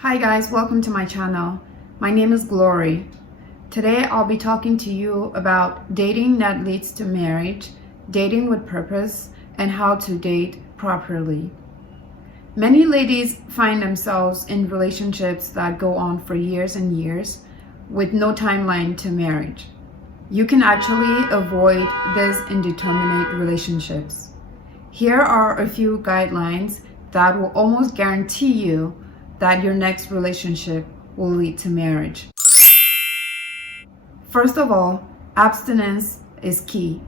Hi guys, welcome to my channel. My name is Glory. Today I'll be talking to you about dating that leads to marriage, dating with purpose, and how to date properly. Many ladies find themselves in relationships that go on for years and years with no timeline to marriage. You can actually avoid these indeterminate relationships. Here are a few guidelines that will almost guarantee you that your next relationship will lead to marriage. First of all, abstinence is key.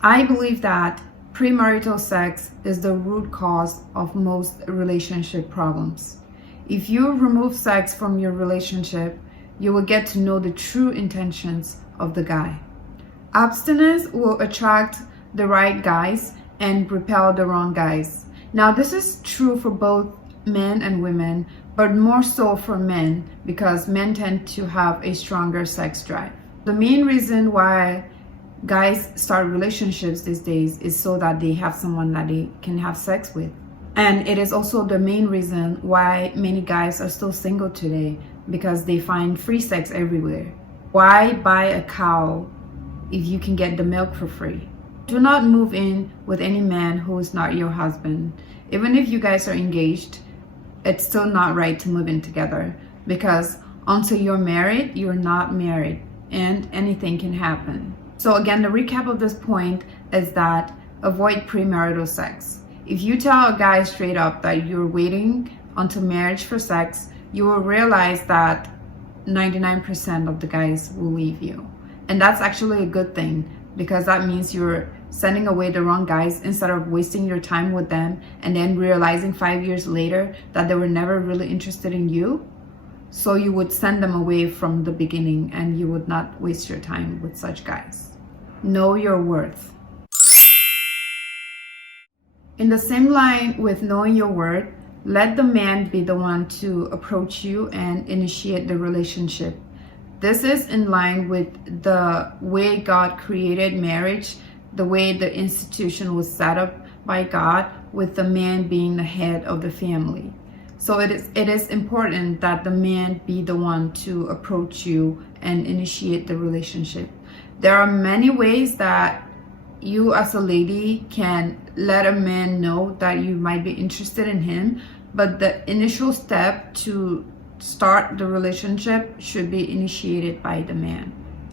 I believe that premarital sex is the root cause of most relationship problems. If you remove sex from your relationship, you will get to know the true intentions of the guy. Abstinence will attract the right guys and repel the wrong guys. Now, this is true for both men and women, but more so for men because men tend to have a stronger sex drive. The main reason why guys start relationships these days is so that they have someone that they can have sex with. And it is also the main reason why many guys are still single today, because they find free sex everywhere. Why buy a cow if you can get the milk for free? Do not move in with any man who is not your husband. Even if you guys are engaged, it's still not right to move in together, because until you're married, you're not married and anything can happen. So again, the recap of this point is that avoid premarital sex. If you tell a guy straight up that you're waiting until marriage for sex, you will realize that 99% of the guys will leave you. And that's actually a good thing, because that means you're sending away the wrong guys instead of wasting your time with them and then realizing 5 years later that they were never really interested in you. So you would send them away from the beginning and you would not waste your time with such guys. Know your worth. In the same line with knowing your worth, let the man be the one to approach you and initiate the relationship. This is in line with the way God created marriage, the way the institution was set up by God, with the man being the head of the family. So it is important that the man be the one to approach you and initiate the relationship. There are many ways that you as a lady can let a man know that you might be interested in him, but the initial step to start the relationship should be initiated by the man.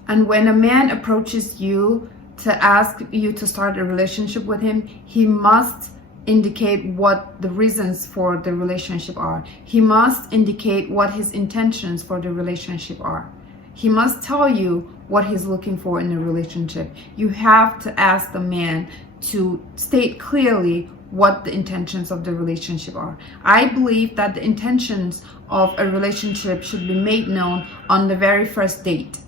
And when a man approaches you to ask you to start a relationship with him, he must indicate what the reasons for the relationship are. He must indicate what his intentions for the relationship are. He must tell you what he's looking for in a relationship. You have to ask the man to state clearly what the intentions of the relationship are. I believe that the intentions of a relationship should be made known on the very first date.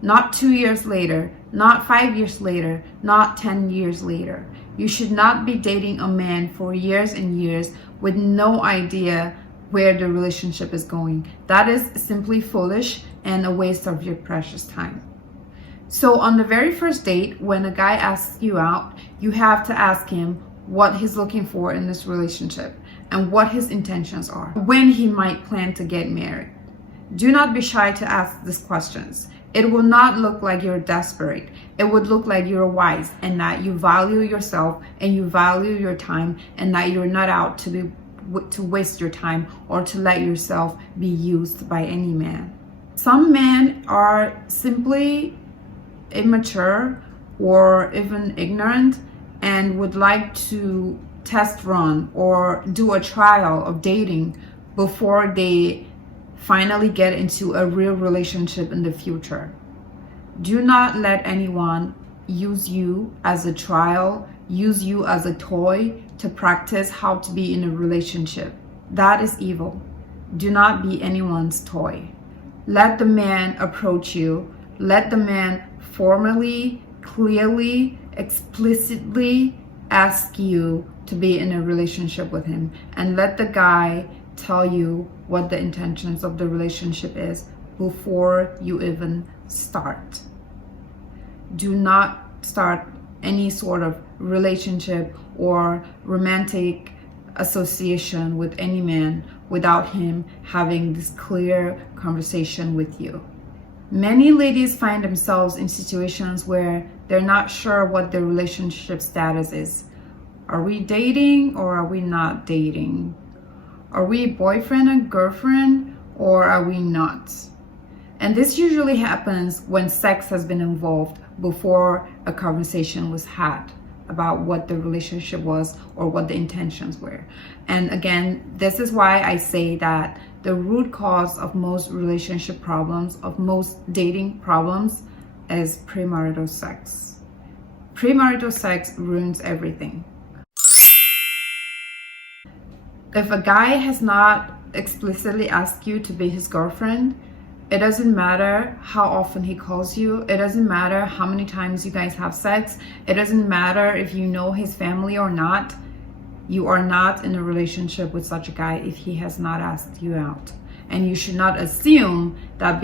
Not 2 years later, not 5 years later, not 10 years later. You should not be dating a man for years and years with no idea where the relationship is going. That is simply foolish and a waste of your precious time. So on the very first date, when a guy asks you out, you have to ask him what he's looking for in this relationship and what his intentions are, when he might plan to get married. Do not be shy to ask these questions. It will not look like you're desperate. It would look like you're wise and that you value yourself and you value your time, and that you're not out to waste your time or to let yourself be used by any man. Some men are simply immature or even ignorant and would like to test run or do a trial of dating before they finally get into a real relationship in the future. Do not let anyone use you as a trial, use you as a toy to practice how to be in a relationship. That is evil. Do not be anyone's toy. Let the man approach you. Let the man formally, clearly, explicitly ask you to be in a relationship with him, and let the guy tell you what the intentions of the relationship is before you even start. Do not start any sort of relationship or romantic association with any man without him having this clear conversation with you. Many ladies find themselves in situations where they're not sure what their relationship status is. Are we dating or are we not dating? Are we boyfriend and girlfriend or are we not? And this usually happens when sex has been involved before a conversation was had about what the relationship was or what the intentions were. And again, this is why I say that the root cause of most relationship problems, of most dating problems, is premarital sex. Premarital sex ruins everything. If a guy has not explicitly asked you to be his girlfriend, it doesn't matter how often he calls you. It doesn't matter how many times you guys have sex. It doesn't matter if you know his family or not. You are not in a relationship with such a guy if he has not asked you out. And you should not assume that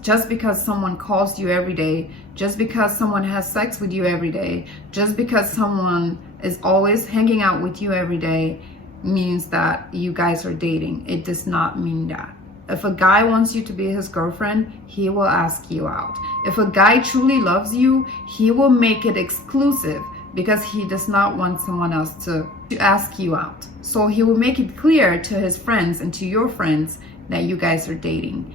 just because someone calls you every day, just because someone has sex with you every day, just because someone is always hanging out with you every day, means that you guys are dating. It does not mean that. If a guy wants you to be his girlfriend, he will ask you out. If a guy truly loves you, he will make it exclusive because he does not want someone else to ask you out. So he will make it clear to his friends and to your friends that you guys are dating.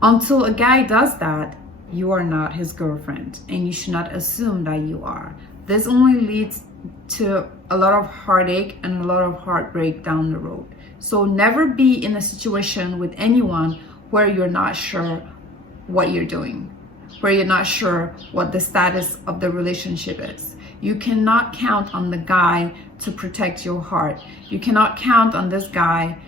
Until a guy does that, you are not his girlfriend, and you should not assume that you are. This only leads to a lot of heartache and a lot of heartbreak down the road. So never be in a situation with anyone where you're not sure what you're doing, where you're not sure what the status of the relationship is. You cannot count on the guy to protect your heart. You cannot count on this guy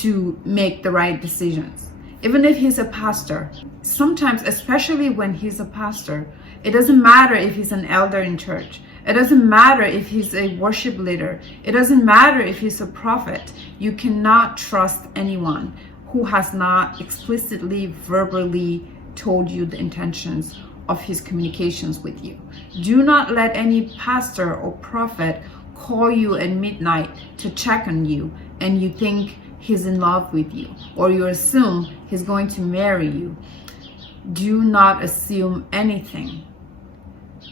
to make the right decisions. Even if he's a pastor, sometimes, especially when he's a pastor, it doesn't matter if he's an elder in church. It doesn't matter if he's a worship leader. It doesn't matter if he's a prophet. You cannot trust anyone who has not explicitly, verbally told you the intentions of his communications with you. Do not let any pastor or prophet call you at midnight to check on you and you think he's in love with you, or you assume he's going to marry you. Do not assume anything.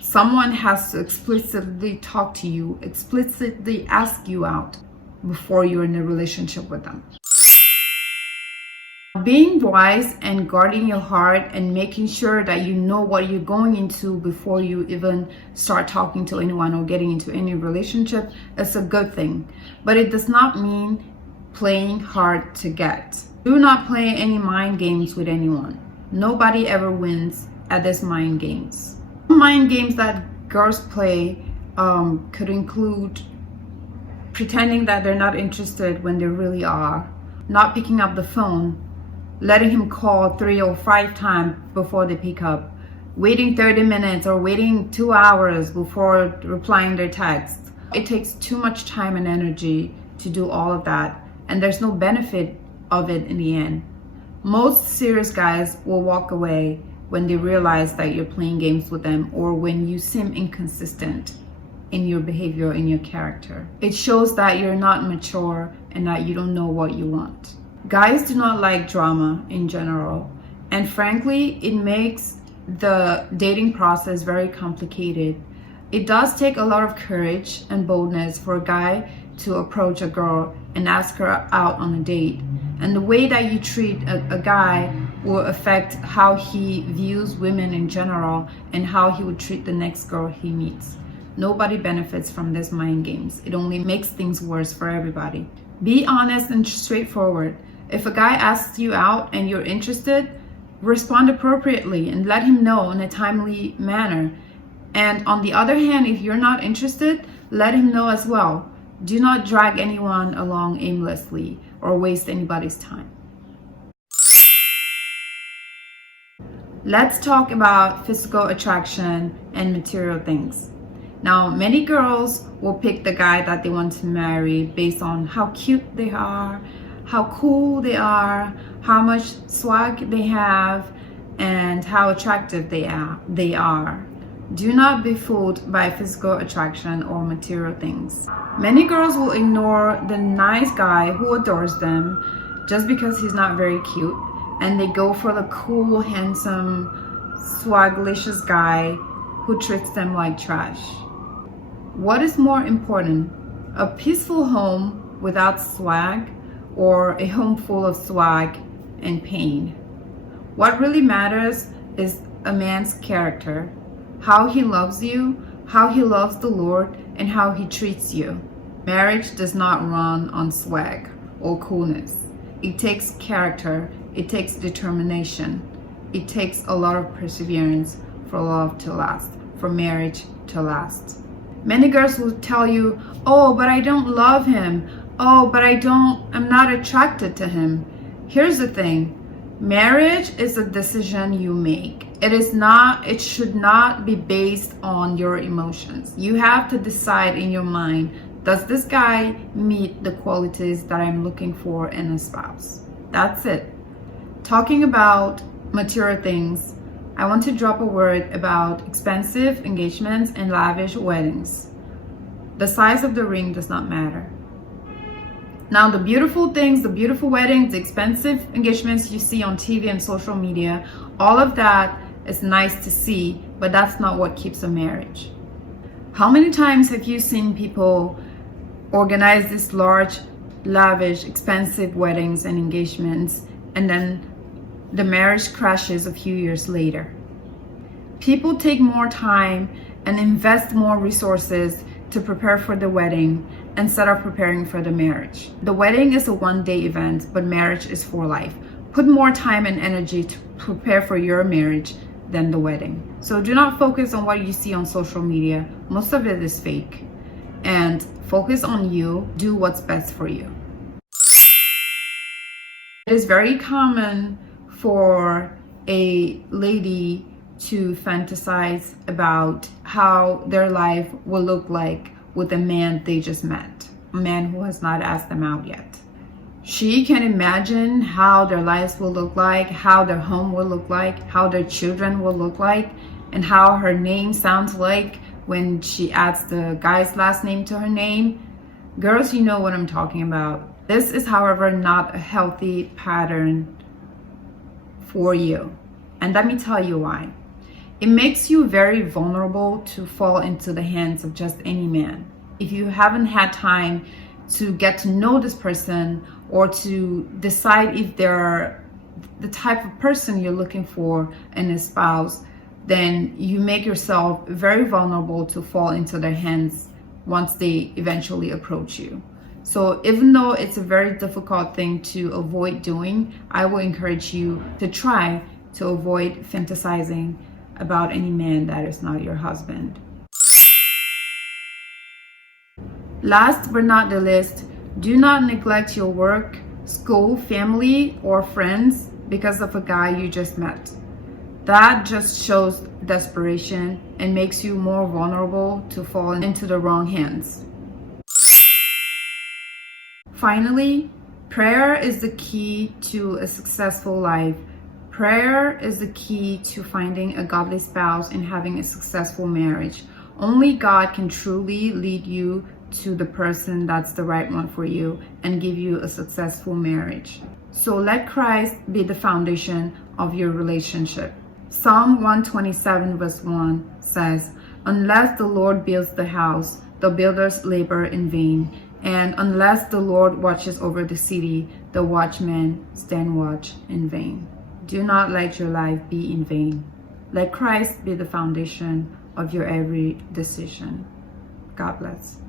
Someone has to explicitly talk to you, explicitly ask you out before you're in a relationship with them. Being wise and guarding your heart and making sure that you know what you're going into before you even start talking to anyone or getting into any relationship is a good thing. But it does not mean playing hard to get. Do not play any mind games with anyone. Nobody ever wins at this mind games. Mind games that girls play could include pretending that they're not interested when they really are, not picking up the phone, letting him call 3 or 5 times before they pick up, waiting 30 minutes or waiting 2 hours before replying their text. It takes too much time and energy to do all of that, and there's no benefit of it in the end. Most serious guys will walk away when they realize that you're playing games with them or when you seem inconsistent in your behavior, in your character. It shows that you're not mature and that you don't know what you want. Guys do not like drama in general, and frankly, it makes the dating process very complicated. It does take a lot of courage and boldness for a guy to approach a girl and ask her out on a date. And the way that you treat a guy will affect how he views women in general and how he would treat the next girl he meets. Nobody benefits from this mind games. It only makes things worse for everybody. Be honest and straightforward. If a guy asks you out and you're interested, respond appropriately and let him know in a timely manner. And on the other hand, if you're not interested, let him know as well. Do not drag anyone along aimlessly or waste anybody's time. Let's talk about physical attraction and material things. Now, many girls will pick the guy that they want to marry based on how cute they are, how cool they are, how much swag they have, and how attractive they are. Do not be fooled by physical attraction or material things. Many girls will ignore the nice guy who adores them just because he's not very cute, and they go for the cool, handsome, swaglicious guy who treats them like trash. What is more important, a peaceful home without swag or a home full of swag and pain? What really matters is a man's character, how he loves you, how he loves the Lord, and how he treats you. Marriage does not run on swag or coolness. It takes character, it takes determination, it takes a lot of perseverance for love to last, for marriage to last. Many girls will tell you, oh, but I don't love him. Oh, but I'm not attracted to him. Here's the thing. Marriage is a decision you make. It should not be based on your emotions. You have to decide in your mind, does this guy meet the qualities that I'm looking for in a spouse? That's it. Talking about material things, I want to drop a word about expensive engagements and lavish weddings. The size of the ring does not matter. Now, the beautiful things, the beautiful weddings, the expensive engagements you see on TV and social media, all of that is nice to see, but that's not what keeps a marriage. How many times have you seen people organize these large, lavish, expensive weddings and engagements, and then the marriage crashes a few years later? People take more time and invest more resources to prepare for the wedding instead of preparing for the marriage. The wedding is a one-day event, but marriage is for life. Put more time and energy to prepare for your marriage than the wedding. So do not focus on what you see on social media. Most of it is fake. And focus on you. Do what's best for you. It is very common for a lady to fantasize about how their life will look like with a man they just met, a man who has not asked them out yet. She can imagine how their lives will look like, how their home will look like, how their children will look like, and how her name sounds like when she adds the guy's last name to her name. Girls, you know what I'm talking about. This is, however, not a healthy pattern for you. And let me tell you why. It makes you very vulnerable to fall into the hands of just any man. If you haven't had time to get to know this person or to decide if they're the type of person you're looking for in a spouse, then you make yourself very vulnerable to fall into their hands once they eventually approach you. So even though it's a very difficult thing to avoid doing, I will encourage you to try to avoid fantasizing about any man that is not your husband. Last but not the least, do not neglect your work, school, family, or friends because of a guy you just met. That just shows desperation and makes you more vulnerable to fall into the wrong hands. Finally, prayer is the key to a successful life. Prayer is the key to finding a godly spouse and having a successful marriage. Only God can truly lead you to the person that's the right one for you and give you a successful marriage. So let Christ be the foundation of your relationship. Psalm 127 verse 1 says, "Unless the Lord builds the house, the builders labor in vain. And unless the Lord watches over the city, the watchmen stand watch in vain." Do not let your life be in vain. Let Christ be the foundation of your every decision. God bless.